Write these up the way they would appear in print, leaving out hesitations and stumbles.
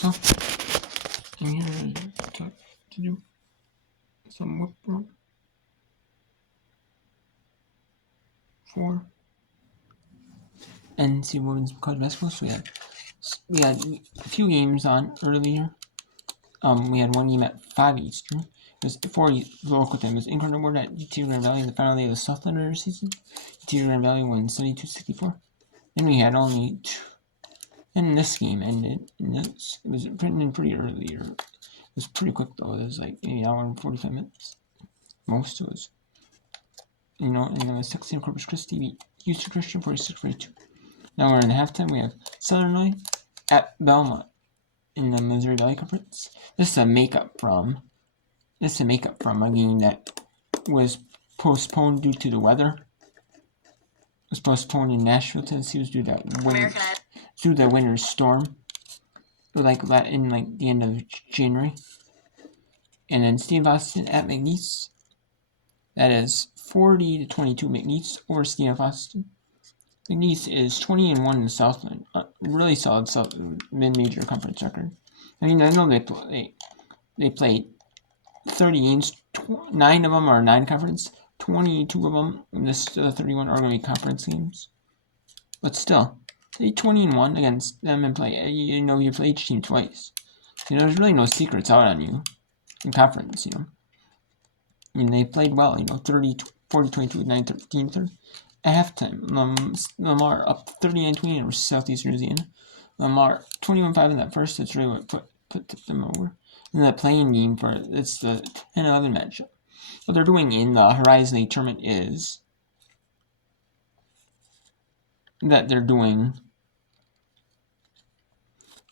So, I'm here to do some whip work for NCAA Women's College Basketball. So we had a few games on earlier. We had one game at 5 Eastern. It was 4 local time. It was Incarnate Ward at UT Grand Valley in the final day of the Southland regular season. UT Grand Valley won 72-64. Then we had only two. And this game ended. It was written pretty earlier. It was pretty quick though. It was like maybe an hour and 45 minutes. Most of it was. And it was 16 Corpus Christi beat Houston Christian 46-42. Now we're in the halftime. We have Southern Illinois at Belmont in the Missouri Valley Conference. This is a makeup from a game that was postponed due to the weather. It was postponed in Nashville, Tennessee. It was due to the winter storm. Like that in the end of January. And then Steve Austin at McNeese. That is 40-22 McNeese over Steve Austin. McNeese is 20-1 in the Southland. Really solid mid-major conference record. I mean, I know they played 30 games. 9 of them are non-conference. 22 of them, and this 31 are going to be conference games. But still, they 20-1 against them and play. You play each team twice. There's really no secrets out on you in conference. And they played well. 40-22 with 9-13. At halftime, Lamar up 39-20 over Southeastern Louisiana. Lamar 21-5 in that first. That's really what put them over. And the playing game it's the 10-11 matchup. What they're doing in the Horizon League tournament is that they're doing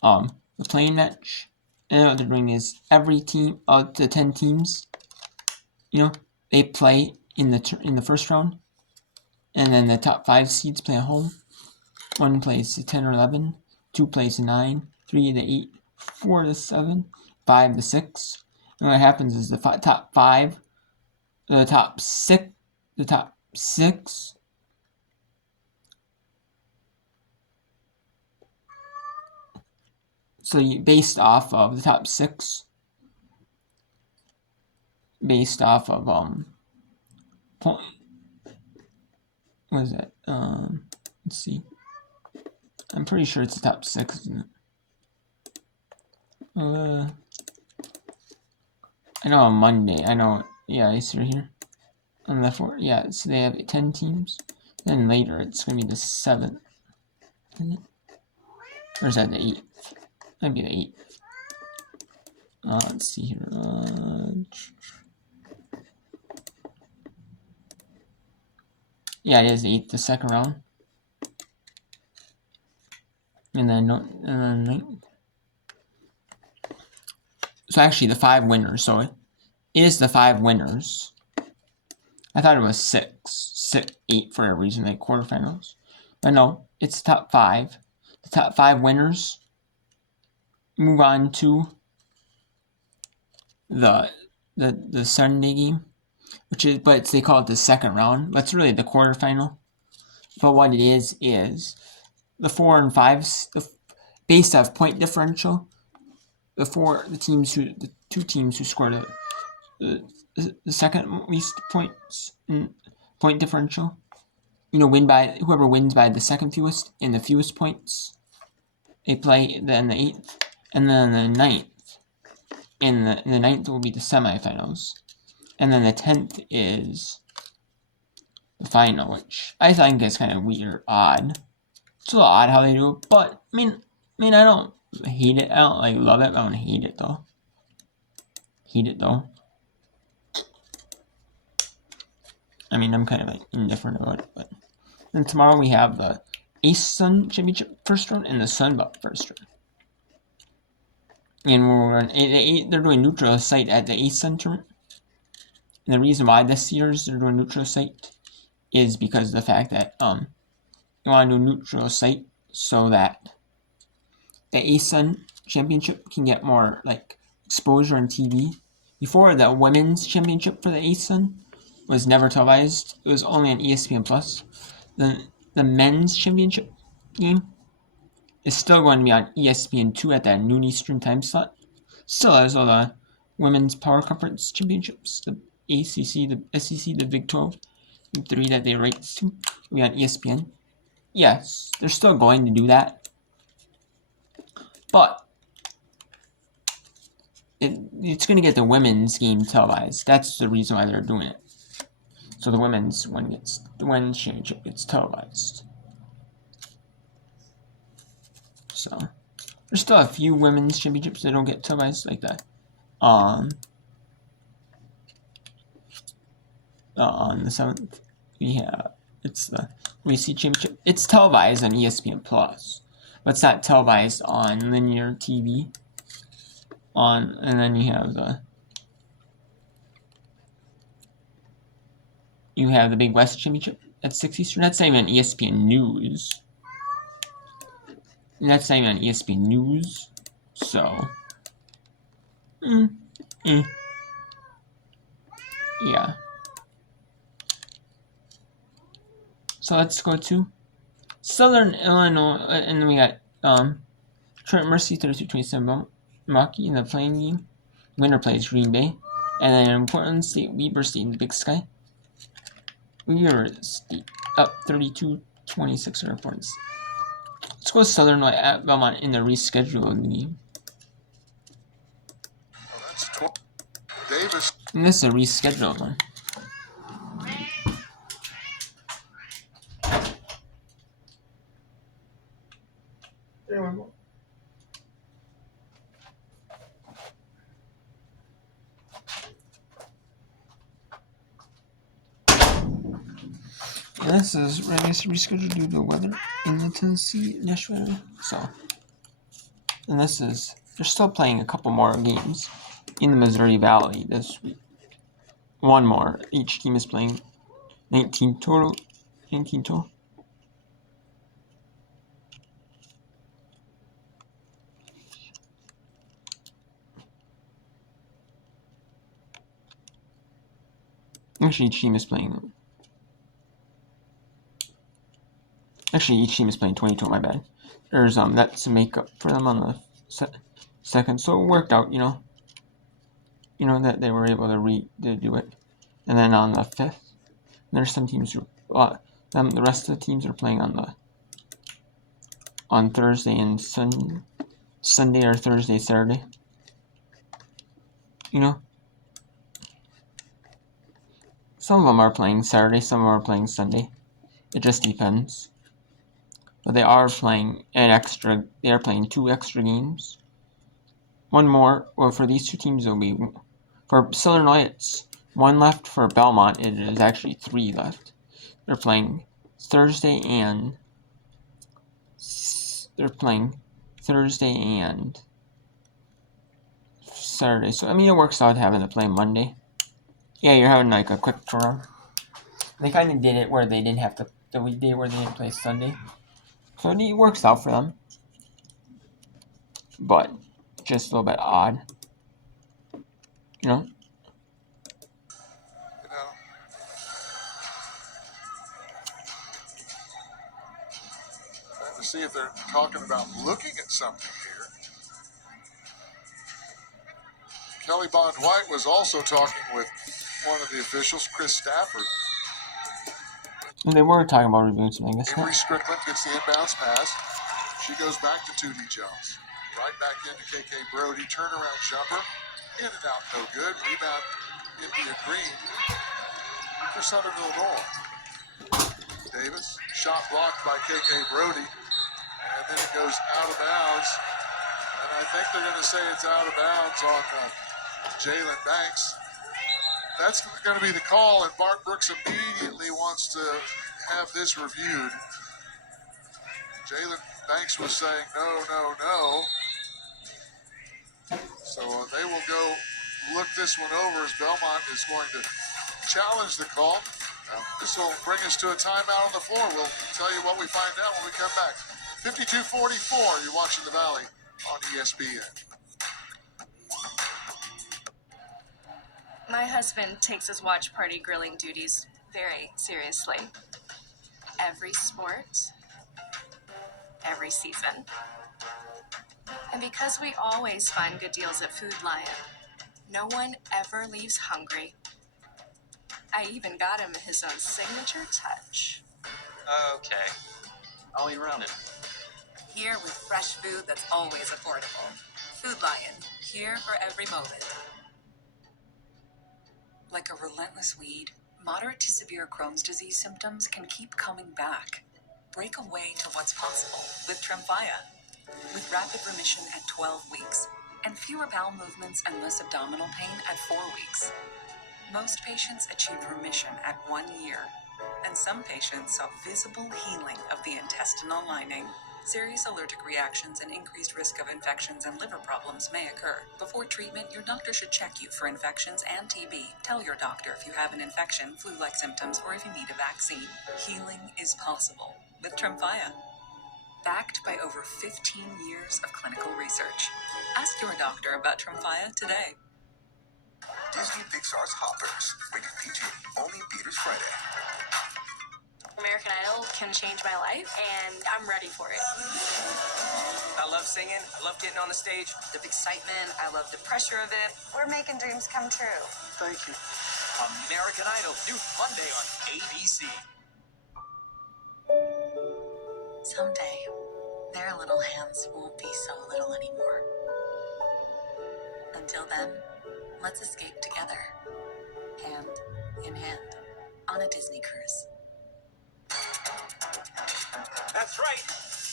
the playing match. And what they're doing is every team of the 10 teams, they play in the first round. And then the top 5 seeds play at home. 1 plays to 10 or 11. 2 plays to 9. 3 to 8. 4 to 7. 5 to 6. And what happens is the top 5, the top 6. So based off of the top 6, based off of point. What is that? Let's see. I'm pretty sure it's the top 6, isn't it? I know on Monday. Yeah, I see right here. On the 4. Yeah, so they have 10 teams. Then later it's gonna be the 7th. Isn't it? Or is that the 8th? Might be the 8th. Let's see here. Yeah, it is 8th, the second round. And then 9th. So actually the 5 winners. So it is the 5 winners. I thought it was 6, 8 for a reason, like quarterfinals. But no, it's the top 5. The top 5 winners move on to the Sunday game, but they call it the second round. That's really the quarterfinal. But what it is the 4 and 5s, based off point differential. The 2 teams who scored the second least points in point differential, whoever wins by the second fewest and the fewest points, they play then the 8th, and then the 9th. And the 9th will be the semifinals, and then the 10th is the final, which I think is kind of weird, odd. It's a little odd how they do it, but I mean, I don't hate it. I don't love it. But I don't hate it though. I mean, I'm kind of indifferent about it. But then tomorrow we have the Ace Sun Championship first round and the Sunbelt first round. And they're doing neutral site at the Ace Sun tournament. And the reason why this year's they're doing neutral site is because of the fact that you want to do neutral site so that the Ace Sun Championship can get more exposure on TV. Before, the women's championship for the Ace Sun was never televised. It was only on ESPN Plus. The men's championship game is still going to be on ESPN2 at that noon Eastern time slot. Still has all the Women's Power Conference Championships, the ACC, the SEC, the Big 12, the 3 that they rights to. We on ESPN. Yes, they're still going to do that. But it's going to get the women's game televised. That's the reason why they're doing it. So the women's championship gets televised. So there's still a few women's championships that don't get televised like that. On the 7th, it's the WC Championship. It's televised on ESPN Plus, but it's not televised on linear TV. And then you have the Big West Championship at 6 Eastern. That's not even on ESPN News. That's not even on ESPN News. So, yeah. So let's go to Southern Illinois, and we got Trent Mercy 32-27 Milwaukee in the playing game. Winner plays Green Bay, and then Portland State, Weber State in the Big Sky. Weber State up 32-26 for Portland State. Let's go Southern Illinois at Belmont in the rescheduled game. Davis. And this is a rescheduled one. And this is rescheduled due to weather in the Tennessee Nashville area. So, and they're still playing a couple more games in the Missouri Valley this week. One more. Each team is playing 19 total. Actually, each team is playing 22, my bad. There's that's to make up for them on the second. So it worked out, that they were able to do it. And then on the 5th, there's some teams the rest of the teams are playing on Thursday and Sunday or Thursday, Saturday. Some of them are playing Saturday, some of them are playing Sunday. It just depends. But they are playing they are playing 2 extra games. One more, well, for these 2 teams, it'll be, for Southern Illinois, it's 1 left. For Belmont, it is actually 3 left. They're playing Thursday and Saturday. So, it works out having to play Monday. Yeah, you're having like a quick turnaround. They kind of did it where they didn't have to, the weekday where they didn't play Sunday. So it works out for them. But just a little bit odd. Trying to see if they're talking about looking at something here. Kelly Bond White was also talking with one of the officials, Chris Stafford. And they were talking about reviewing something. Avery Strickland gets the inbounds pass. She goes back to Tootie Jones. Right back into KK Brody. Turnaround jumper. In and out, no good. Rebound, India Green for Southern Illinois. Davis, shot blocked by KK Brody. And then it goes out of bounds. And I think they're going to say it's out of bounds on Jalen Banks. That's going to be the call, and Bart Brooks immediately wants to have this reviewed. Jalen Banks was saying no, no, no. So they will go look this one over as Belmont is going to challenge the call. This will bring us to a timeout on the floor. We'll tell you what we find out when we come back. 52-44, you're watching the Valley on ESPN. My husband takes his watch party grilling duties very seriously. Every sport, every season. And because we always find good deals at Food Lion, no one ever leaves hungry. I even got him his own signature touch. Okay. I'll eat around it. Here with fresh food that's always affordable. Food Lion, here for every moment. Like a relentless weed, moderate to severe Crohn's disease symptoms can keep coming back. Break away to what's possible with Tremfya. With rapid remission at 12 weeks, and fewer bowel movements and less abdominal pain at 4 weeks. Most patients achieve remission at 1 year, and some patients saw visible healing of the intestinal lining. Serious allergic reactions and increased risk of infections and liver problems may occur. Before treatment, your doctor should check you for infections and TB. Tell your doctor if you have an infection, flu-like symptoms, or if you need a vaccine. Healing is possible with Tremfya. Backed by over 15 years of clinical research. Ask your doctor about Tremfya today. Disney Pixar's Hoppers, rated PG, only theaters Friday. American Idol can change my life, and I'm ready for it. I love singing. I love getting on the stage. The excitement, I love the pressure of it. We're making dreams come true. Thank you. American Idol, new Monday on ABC. Someday, their little hands won't be so little anymore. Until then, let's escape together, hand in hand, on a Disney cruise. That's right.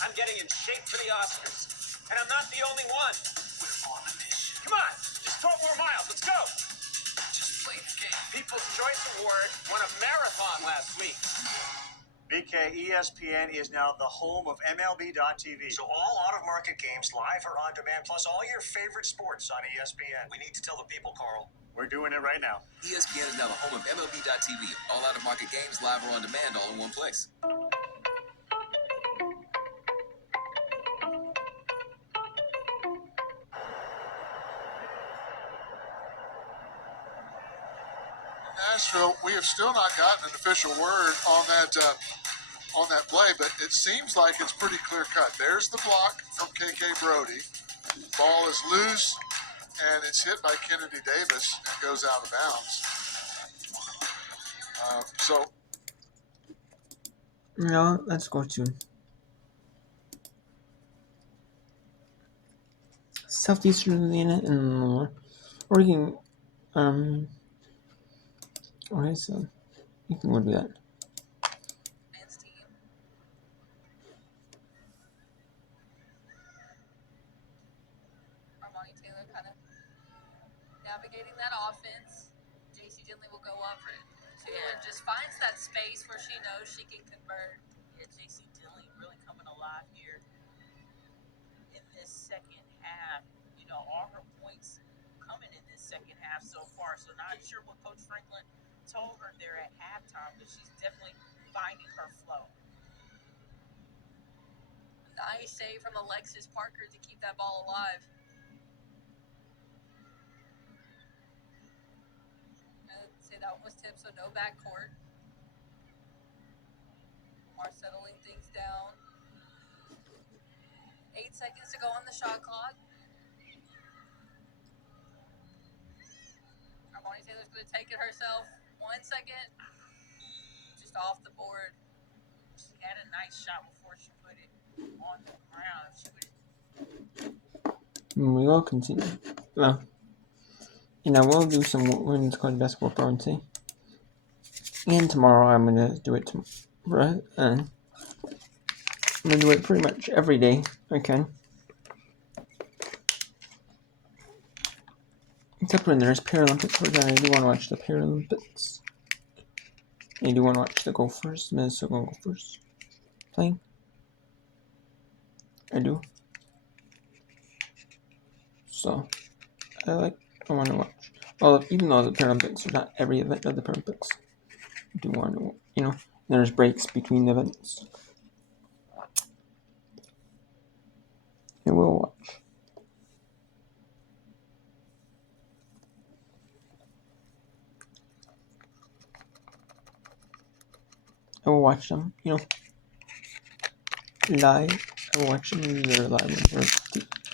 I'm getting in shape for the Oscars. And I'm not the only one. We're on a mission. Come on, just 12 more miles. Let's go. Just play the game. People's Choice Award won a marathon last week. BK, ESPN is now the home of MLB.tv. So all out-of-market games, live or on demand, plus all your favorite sports on ESPN. We need to tell the people, Carl. We're doing it right now. ESPN is now the home of MLB.tv. All out-of-market games, live or on demand, all in one place. Nashville, we have still not gotten an official word on that play, but it seems like it's pretty clear cut. There's the block from KK Brody. Ball is loose, and it's hit by Kennedy Davis and goes out of bounds. Now let's go to Southeastern Indiana and Oregon. Okay, so you can go do that. Men's team. Armani Taylor kind of navigating that offense. JC Dinley will go up too and just finds that space where she knows she can convert. Yeah, JC Dinley really coming alive here in this second half. You know, all her points coming in this second half so far. So not sure what Coach Franklin told her there at halftime, but she's definitely finding her flow. Nice save from Alexis Parker to keep that ball alive. I'd say that one was tipped, so no backcourt. Mar settling things down. 8 seconds to go on the shot clock. Armani Taylor's going to take it herself. 1 second. Just off the board. She had a nice shot before she put it on the ground. She would. We will continue. Well, and I will do some women's college basketball parenting. And tomorrow I'm gonna do it tomorrow. And I'm gonna do it pretty much every day I can. Except when there's Paralympics, for example, I do want to watch the Paralympics. I do want to watch the Gophers, Minnesota Gophers playing. I do. So, I want to watch. Well, even though the Paralympics are not every event of the Paralympics, I do want to, there's breaks between the events. I will watch. I will watch them, live. I will watch them when they're live.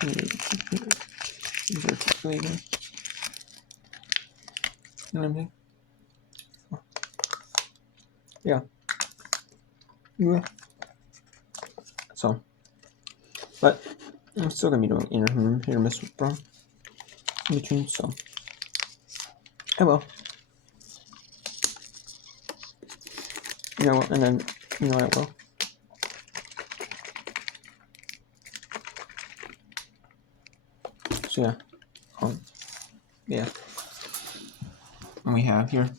These are calculated. You know what I'm saying? Yeah. Yeah. So, but I'm still gonna be doing hit or miss with Braun in between, so I will. You know, and then I will. So yeah, yeah. And we have here,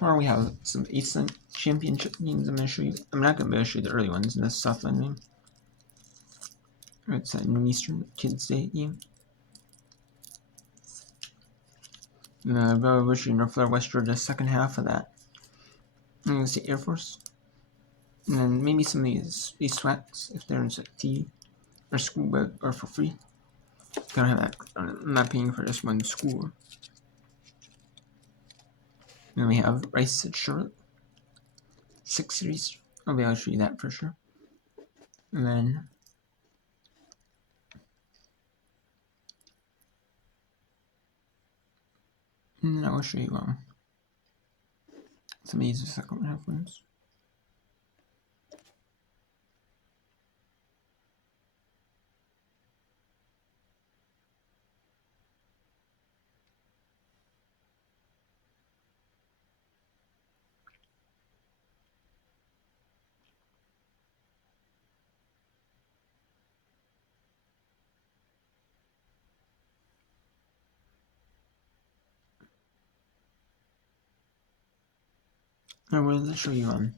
or we have some ASUN championship games. I'm gonna show you. I'm not gonna be able to show you the early ones in the Southland game. It's a New Eastern Kids Day game. Richard North Florida West Georgia, second half of that. I'm gonna say Air Force. And then maybe some of these sweats if they're in T or school, but or for free. I don't have that. I'm not paying for this one school. Then we have Rice at Charlotte. 6 series. I'll be able to show you that for sure. And then I will show you some of these second half ones. I will show you some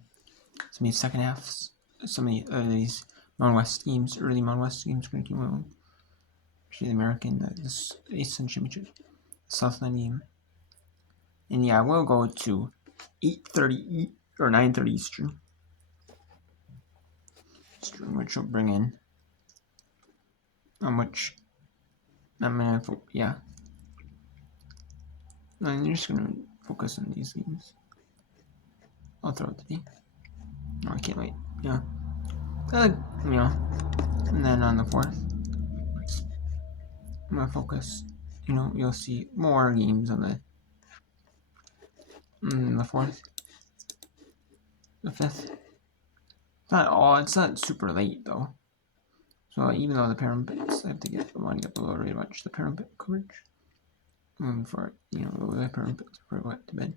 of these second halves, some of these Mountain West teams, early Mountain West teams. Going to keep show the American, this ASUN Championship, Southland game. And yeah, we'll go to 8:30 or 9:30 Eastern, which will bring in how much. I'm gonna yeah. I'm just gonna focus on these games. I'll throw it today. Oh, I can't wait. Yeah. And then on the 4th, I'm gonna focus. You'll see more games on the 4th, the 5th. It's not super late though. So even though the Paralympics, I have to get winding up a little to watch the Paralympic coverage. For the Paralympics before I go to bed.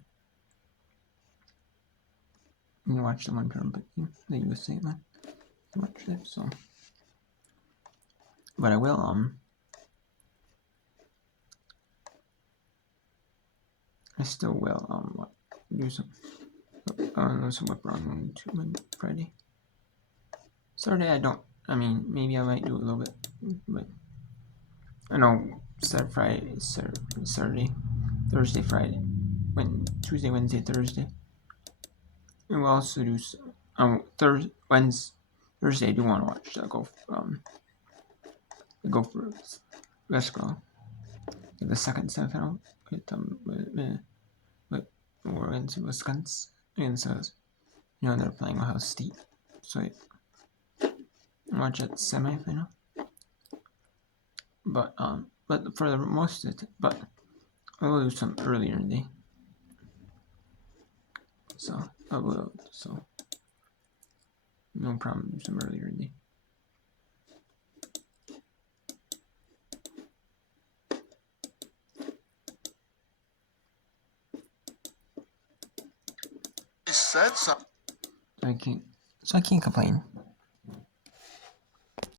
I'm gonna watch the one Paralympic game, the USA one. Watch it, so. But I will I still will do some whip around on Friday. Saturday I don't. I mean, maybe I might do a little bit, but I know Saturday, Thursday, Friday, Tuesday, Wednesday, Thursday. And we'll also do Thursday. I do want to watch the Gophers basketball, the second semifinal with Oregon, Wisconsin, and so they're playing Ohio State, so I watch that semifinal. But for the most of it, but I will do some earlier in the day. So I will, so no problem, do some earlier in the day. He said something. I can't complain.